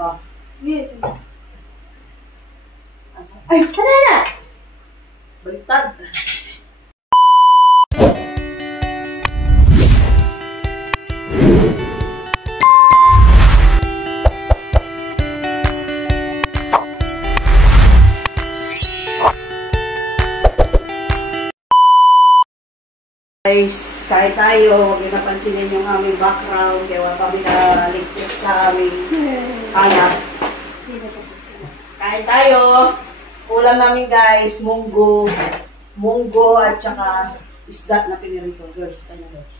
Oh. Yes. Ay! Ano na? Baliktad. Guys, kahit tayo, huwag yung napansinin yung aming background, kaya wala kami naligpit sa aming kaya. Kahit tayo, ulam namin guys, munggo at saka isda na pinirito. Girls, kanya girls.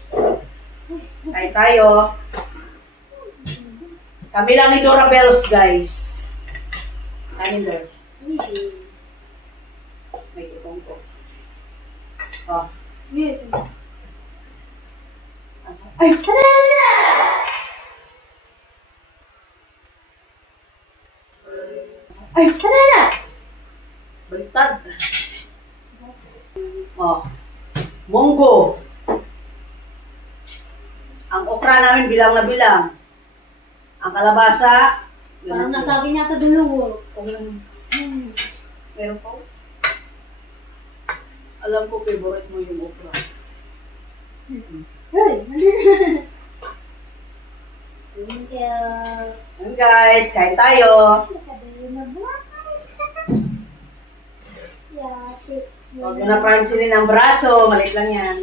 Kahit tayo, kami lang ni Dora Bells guys. Kanin girls. May itong ko. Oh. Yes. Ay! Ay! Ano na? Baliktad. Oh. Munggo. Ang okra namin bilang na bilang. Ang kalabasa. Parang nasabi niya ito dulugo. Meron po. Alam ko, favorite mo yung okra. Hey! Thank you. Ayan guys, kain tayo. Huwag mo na pransinin ang braso. Malit lang yan.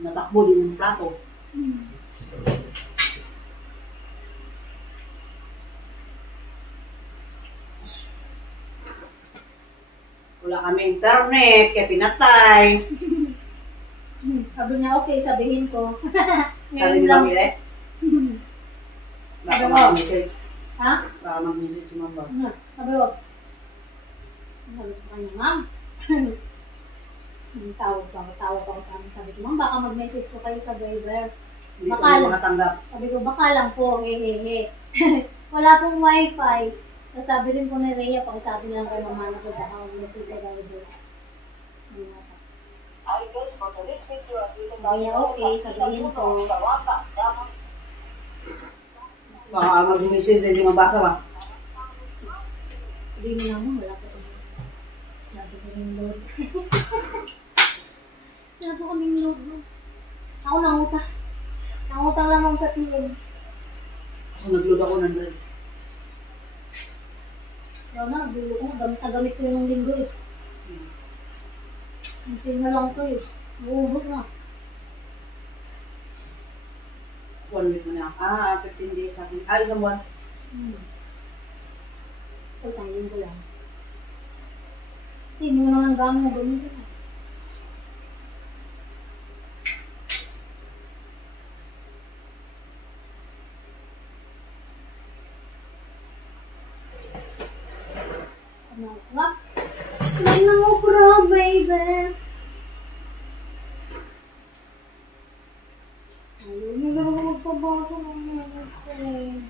Natakbo din yung plato. Wala kami internet, kaya pinatay. Sabi niya, okay, sabihin ko. Sabi ni Mami Re? Baka mag-message. Ha? Baka mag-message si Mama. Sabi ko. Sabi ko kanya, ma'am. Tawag pa ko sa amin. Sabi ko, ma'am, baka mag-message ko kayo sa Viber. Hindi ko makatanggap. Sabi ko, baka lang po, Wala pong wifi. Sabi rin po ni Rhea, pakisabi lang kay mama na ko baka mag-message sa Viber. Sabi niya, okay, sabihin ko. Baka mag-message, hindi mabasa ba? Sabi mo naman, wala po. Wala po kaming load. Wala po kaming load. Ako nangutang. Nangutang lang ako sa TM. Nag-load ako ng red. Wala na, nagdulo ko. Gamit ko yung linggo eh. Hintil na lang ito eh. Uubot na. 1 week mo na. 15 days sa akin. Isang buwan. Isang linggo lang. Hindi mo naman gamit na ganito na. Lang na okra, baby. Ayun, hindi na ako magpabasa ng mga friend.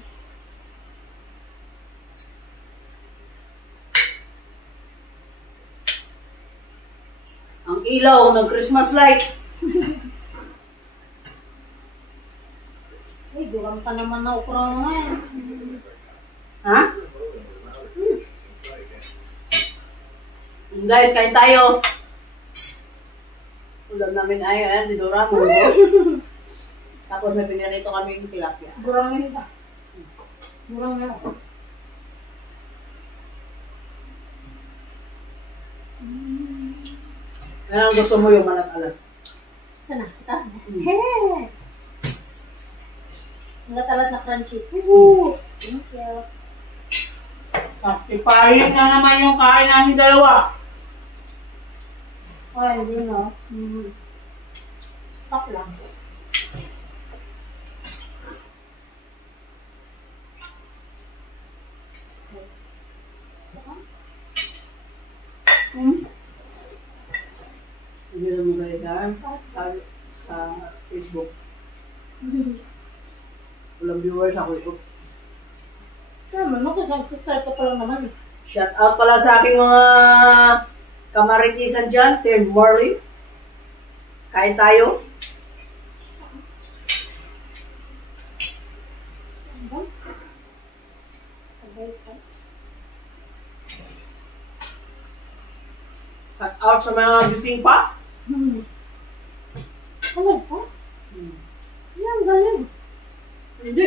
Ang ilaw ng Christmas light. Uy, durang ka naman na okra ngayon. Ha? Guys, kain tayo. Ulam namin ay, ayan, si Dora mo. Tapos may pinirito kami yung tilapia. Durang ngayon pa. Durang ngayon. Ano gusto mo yung malat-alat? Sana? Ito? Hey! Malat-alat na crunchy. Woo! Thank you. Ipahilit na naman yung kain namin dalawa. Ay, hindi no. Pak lang. Hindi na mo galitan sa Facebook. Walang viewers ako ito. Tama, mag-start ka pa lang naman eh. Shout out pala sa aking mga kamaritisan dyan, Tim Morley. Kain tayo. Cut out sa mga gising pa. Ano pa? Yan, galing. Hindi.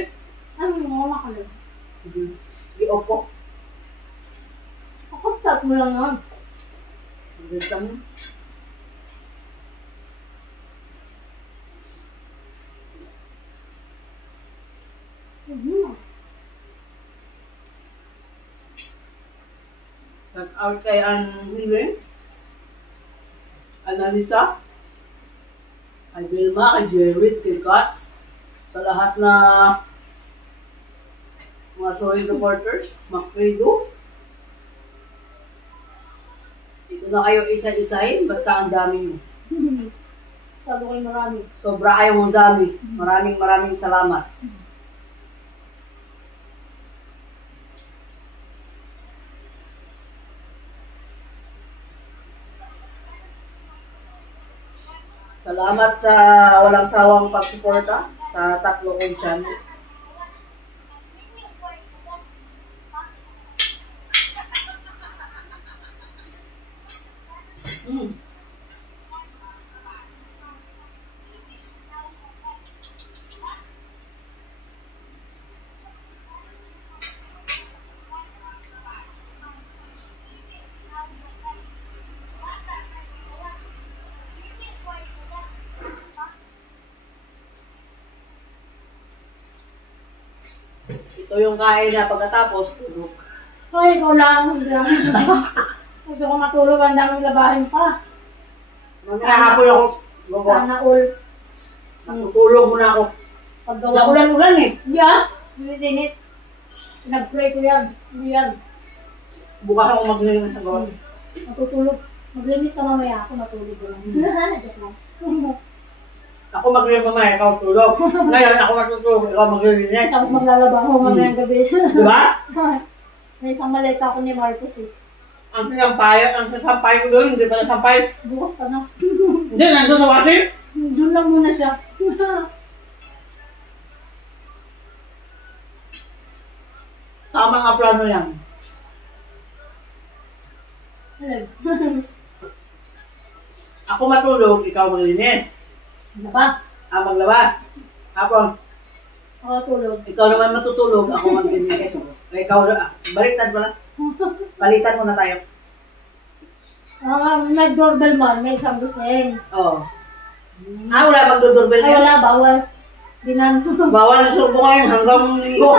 Ano mo ka lang? Di opo. Ako, start mo lang nun. Hindi kami. Cut out kay Anne Analisa. Kay Vilma, kay Jared, kay Katz. Sa lahat na mga solid reporters, Macredo. Dito na kayo isa-isahin, basta ang dami nyo. Sabi ko marami. Sobra kayong ang dami. Maraming salamat. Salamat sa walang sawang pagsuporta sa tatlo kong channel. Ito yung kain na pagkatapos, tulog. Ay, ikaw lang. Gusto ko matulog, ang daming labahin pa. Mamaya hapon ako. Sana all. Natutulog muna ako. Paggawa. Nakulan eh. Yeah, dinit. Nag-pray ko yan. Hindi yan. Bukas ako maglinis sa gawa. Matutulog. Maglinis ka mamaya. Ako matulog ko lang. Joke lang. Ako maglinis mamaya, ikaw tulog. Ngayon ako matutulog, ikaw maglinis. Tapos maglalaba ako mamayang gabi. Diba? May isang maleta ako ni Marcos eh. Ang sasampay ko doon, hindi pa nasampay. Bukas ka na. Hindi, nandun sa washing. Doon lang muna siya. Tama nga plano yan. Ako matulog, ikaw maglinis. Ano ba? Maglaba. Hapon, Ako tulog. ikaw naman matutulog, ako maglinis. Ikaw, baliktad pala. Palitan muna tayo. May doorbell man, may isang gising. Oo. Wala magdodoorbell Ay, yan. wala, bawal. Dinanto. Bawal na subo ngayon hanggang linggo.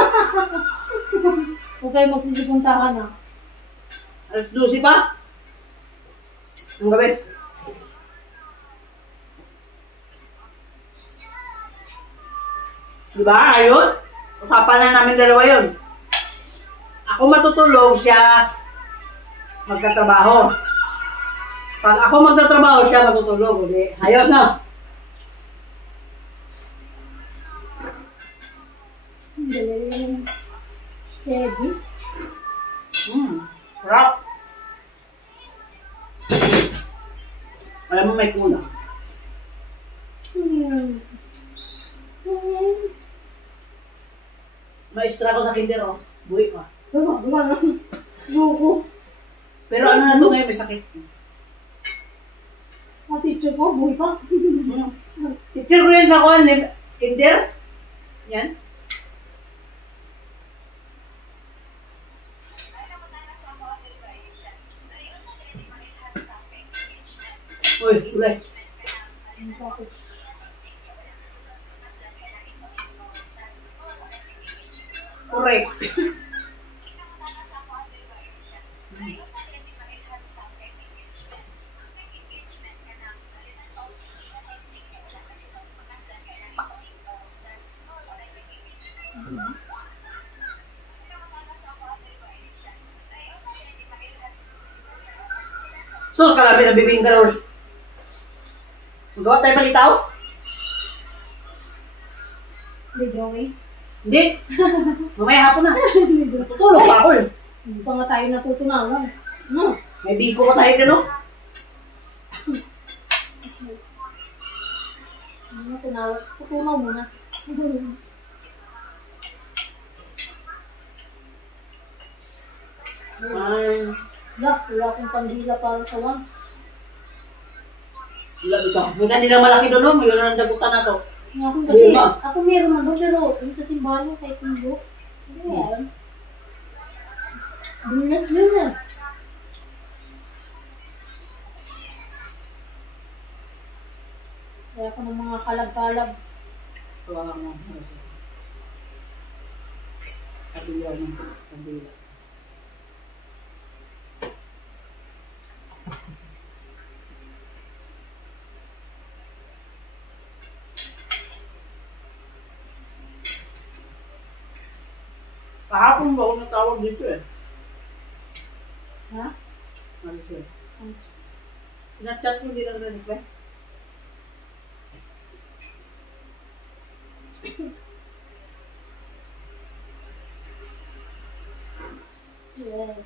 Huwag kayo magsisipuntahan na. Alas 12 pa? Ang gabi. Diba? Ayun? Usapan na namin dalawa yun. Ako matutulog, siya magtatrabaho. Pag ako magtatrabaho, siya matutulog. Hindi. Ayos na. Sebi. Sarap. Alam mo may kulang. Maestra ko sa kinder, oh. Buhay pa. Buko. Pero ano na to ngayon, may sakit. Sa teacher ko, buhay pa. Teacher ko yan sa kinder. Yan. Uy, ulay. Correct. So, kalabi na bibing ka, Lord. Magawa tayo palitaw? Hindi, Joey. Hindi. Mamaya hapon na. Tutulog pa ako eh. Hindi pa nga tayo natutunawan. May biko pa tayo dyan, no? Tutunaw muna. Ay, Wala akong pandila para sa one. wala ito. May kanila malaki doon, no? Yun ang dagutan na to. Ako meron na doon, pero yung sa simbahan mo kahit tundo. Hindi yan. Bunas yun eh. Kaya ako ng mga kalag-kalag. Wala nga. Kabila ng kabila. Kahapon ba ako natawag dito eh? Ha? Ano siya? Pinachat ko, hindi lang rin eh. Yeah.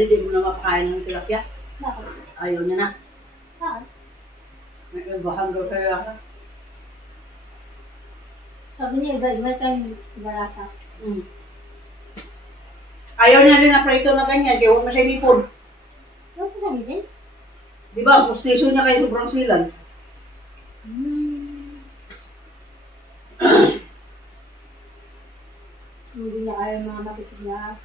Hindi mo na mapakain ng tilapia. Bakit? Ayaw niya na. Bakit? May ibahan daw kayo ako. Sabi niya, iba tayong barasa. Ayaw niya rin na prito na ganyan, kaya huwag na siya lipod. Ano ko gamitin? Di ba, pustiso niya kayo sobrang silan. Hindi na kaya mga matitiglas.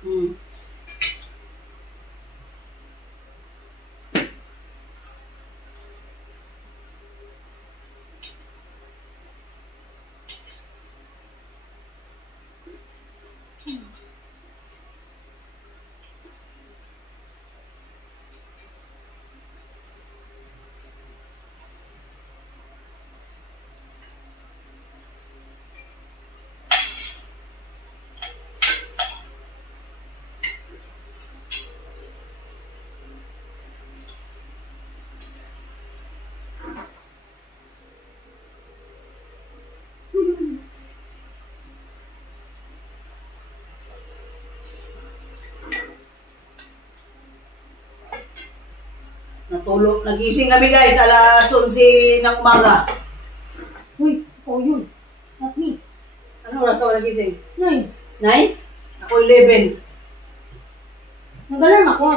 Natulog, nagising kami guys, alas 11 ng umaga. Uy, ikaw yun. Not me. Ano oras ka ba nagising? 9. 9? Ako 11. Nag-alarm ako.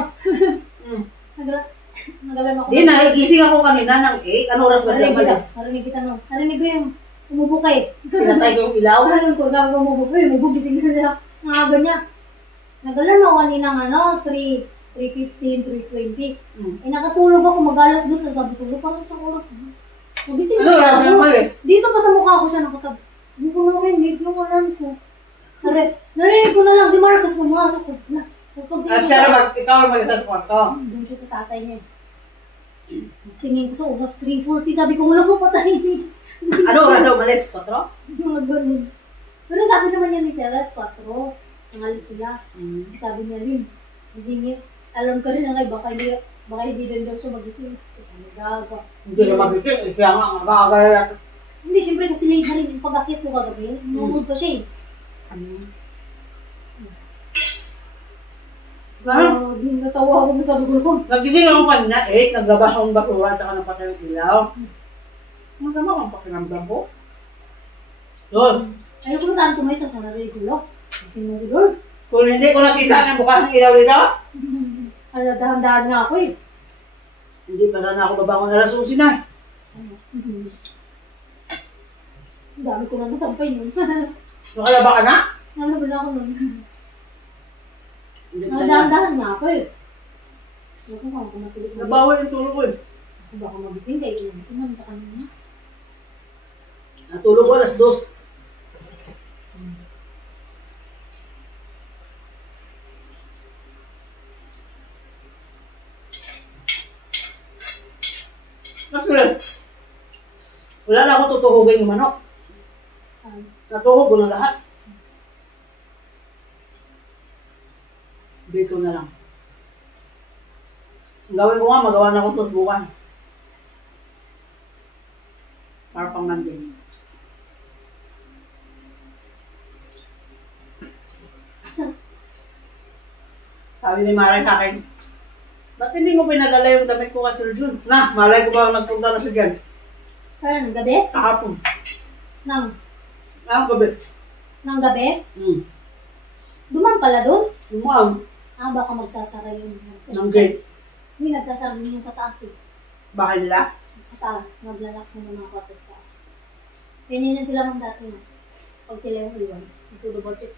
Nag-alarm ako. Di, nagising ako kanina ng 8. Ano oras ba sila malas? Narinig kita no. Narinig ko yung umubo ka eh. Pinatay ko yung ilaw? Narinig ko, sabi ko umubo ko eh. Umubo, gising na siya. Nangaga niya. Nag-alarm ako kanina ng 3:15, 3:20. Eh nakatulog ako, mag-alas 2 na sabi ko, parang isang oras. Magising ano oras na pala eh? Dito pa sa mukha ko siya nakatab. Hindi ko na rinig yung alarm ko. Narinig ko na lang si Marcus pumasok ko. Siya na ikaw ang mag-isas kwarto. Doon siya sa tatay niya. Tingin ko sa oras 3:40, sabi ko wala ko patayin. Ano oras daw malis? 4? Mga ganun. Pero sabi naman niya ni Sarah, 4. Nangalis sila. Sabi niya rin, gising niya. Alam ka rin na baka hindi rin daw siya magising. Gaga. Hindi na magising, siya nga nakakagaya. Hindi, syempre kasi late na rin yung pag-akit ko kagabi. Nunod pa siya eh. Natawa ako sa sabi ko. Nagising ako kanina 8, naglabas akong basura at saka napatay yung ilaw. Magama akong pakinamdam ko. Dos. Ayaw ko na saan kumain sa sarili ko. Gising mo siguro. Kung hindi ko nakita ng bukas ng ilaw dito, Dahan-dahan nga ako eh. hindi pa sana ako babangon alas 11 na. Ang dami ko na nasampay nun. Nakalaba ka na? Nalaba na ako nun. Hindi pa na. Dahan-dahan nga ako eh. Ako kung matulog na. Nabawi yung tulog ko eh. Ako baka mabitin kayo. Sinan pa kanina. Natulog ko alas 2. Wala na ako tutuhugin yung manok. Natuhog ko na lahat. Bito na lang. Ang gawin ko nga, magawa na akong tutbukan. Para pang manding. Sabi ni Mara sa akin, Ba't hindi mo pinadala yung damit ko kay Sir Jun? Na, malay ko ba nagpunta na siya dyan? Saan? Gabi? Kahapon. Nang Gabi. gabi? Duman pala doon? Lumang. Baka magsasara yun. Ng gate. Hindi, nagsasara din yung sa taas eh. Bahay nila? Sa taas, maglalak mo ng mga kwarto sa taas. Ganyan sila mang dati na. Pag sila yung iwan, ito check.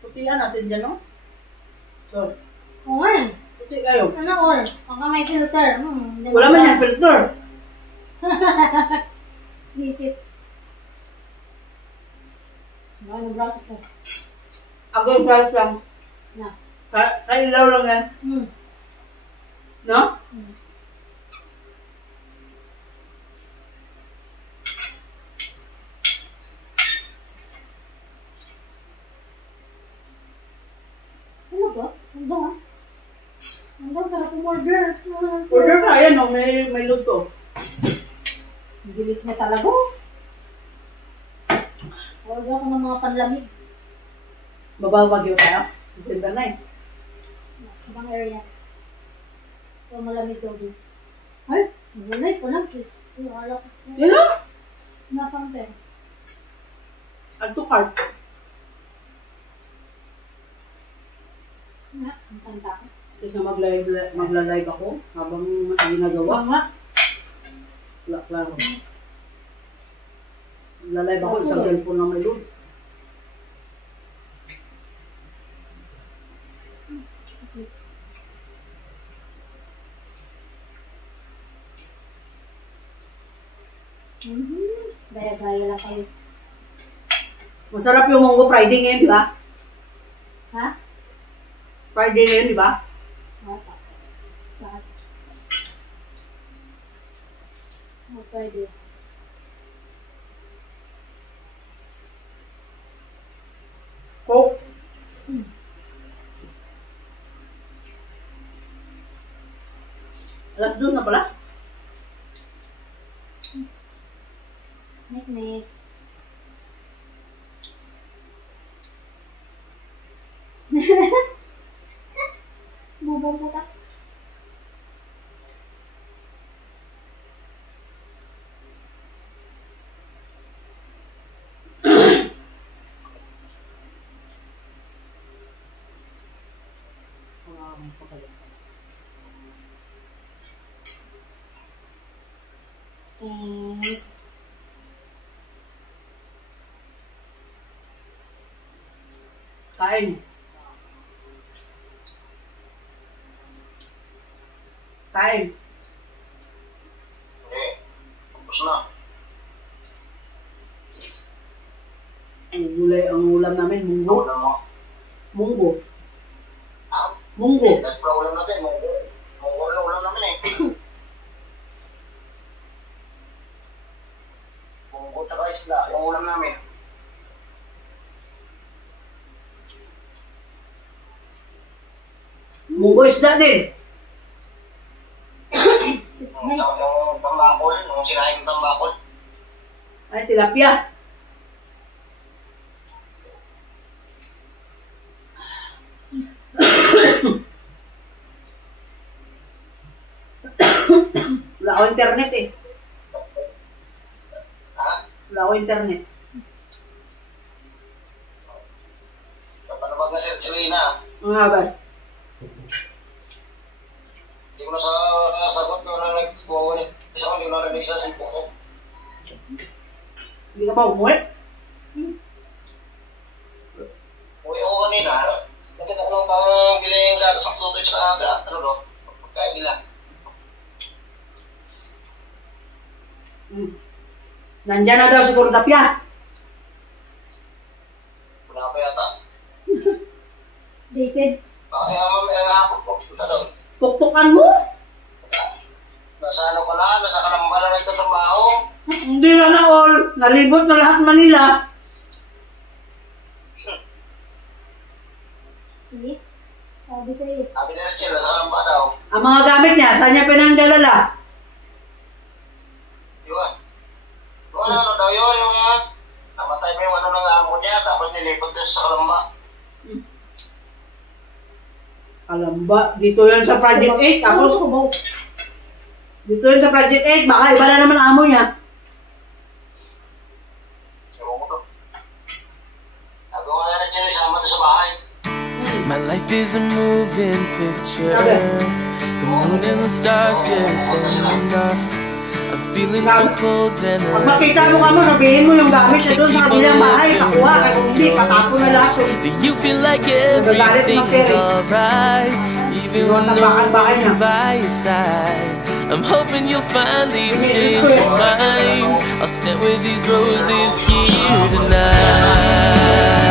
Putihan natin dyan, no? So, Oo nga eh. puti kayo. Ano all? Baka may filter. Wala man yung filter. Visit. Ano braso ko? Ako yung price lang. Na. Kailaw lang yan. No? Ano ba? Ang sarap ng order. Order ka, yan, no? May luto. Ang bilis na talaga. Order ako ng mga panlamig. Babawagyo tayo. December na eh. Ibang area. So, malamig daw din. Ay, nagulay ko lang. Wala ko. Yan o? Napante. Add to cart. Ang tanda ko. Kasi magla-live ako habang ginagawa. Nga. Wala, klaro. Magla-live ako, isang cellphone lang may load. Gaya-gaya lang kayo. Masarap yung Monggo Friday ngayon, di ba? Ha? Friday ngayon, di ba? Bata. Lahat. Pwede. Coke. Alas 2 na pala. Nek-nek. Bubong putak. Kain. Kain. Tapos na. Ang ulam namin, munggo. Ulam mo. Munggo. Ah, Munggo. ulam natin. Munggo na ulam namin eh. Munggo tsaka isla, yung ulam namin. Munggo isda din. Yung tambakol, yung sinahing tambakol. Ay, tilapia. Wala ako internet eh. Ha? Wala ako internet. Papanabag na Sir Chelina. Ang habas. Hindi ko na sagot ko na nag-gawa niya. Isa ko, hindi ko narinig sa sipong ko. Hindi ka pa umuwi? Uwi ako kanina. Kasi ako nung pang bili yung gatas ang tutoy tsaka aga. Pagkain nila. Nandyan na daw siguro tapya. Wala pa yata. David. Kaya hapon po. Punta doon. Tuktukan mo? Nasa ano ka na? Nasa kalamba na nagtatrabaho. Hindi na all. Nalibot na lahat Manila. See? Sabi sa'yo. Sabi ni Rachel, nasa kalamba daw. Ang mga gamit niya, saan niya pinangdalala? Yun. Yung ano daw yun, yung namatay mo yung ano ng amo niya, tapos nilipot doon sa kalamba. Kalamba. Dito yan sa Project 8. Tapos, Ano ba? dito yan sa Project 8. Baka iba na naman amo niya. Ewan ko to. Sabi ko nga rin dyan, isama na sa bahay. My life is a moving picture. The moon and the stars just ain't enough. I'm feeling so cold and Pag makita mo ka mo, sabihin mo yung gamit na doon sa kabilang bahay. Pakuha. Kaya kung hindi, patapon na lahat. do you feel like everything's alright? Even when no one's by your side, I'm hoping you'll finally change your mind. I'll stand with these roses here tonight.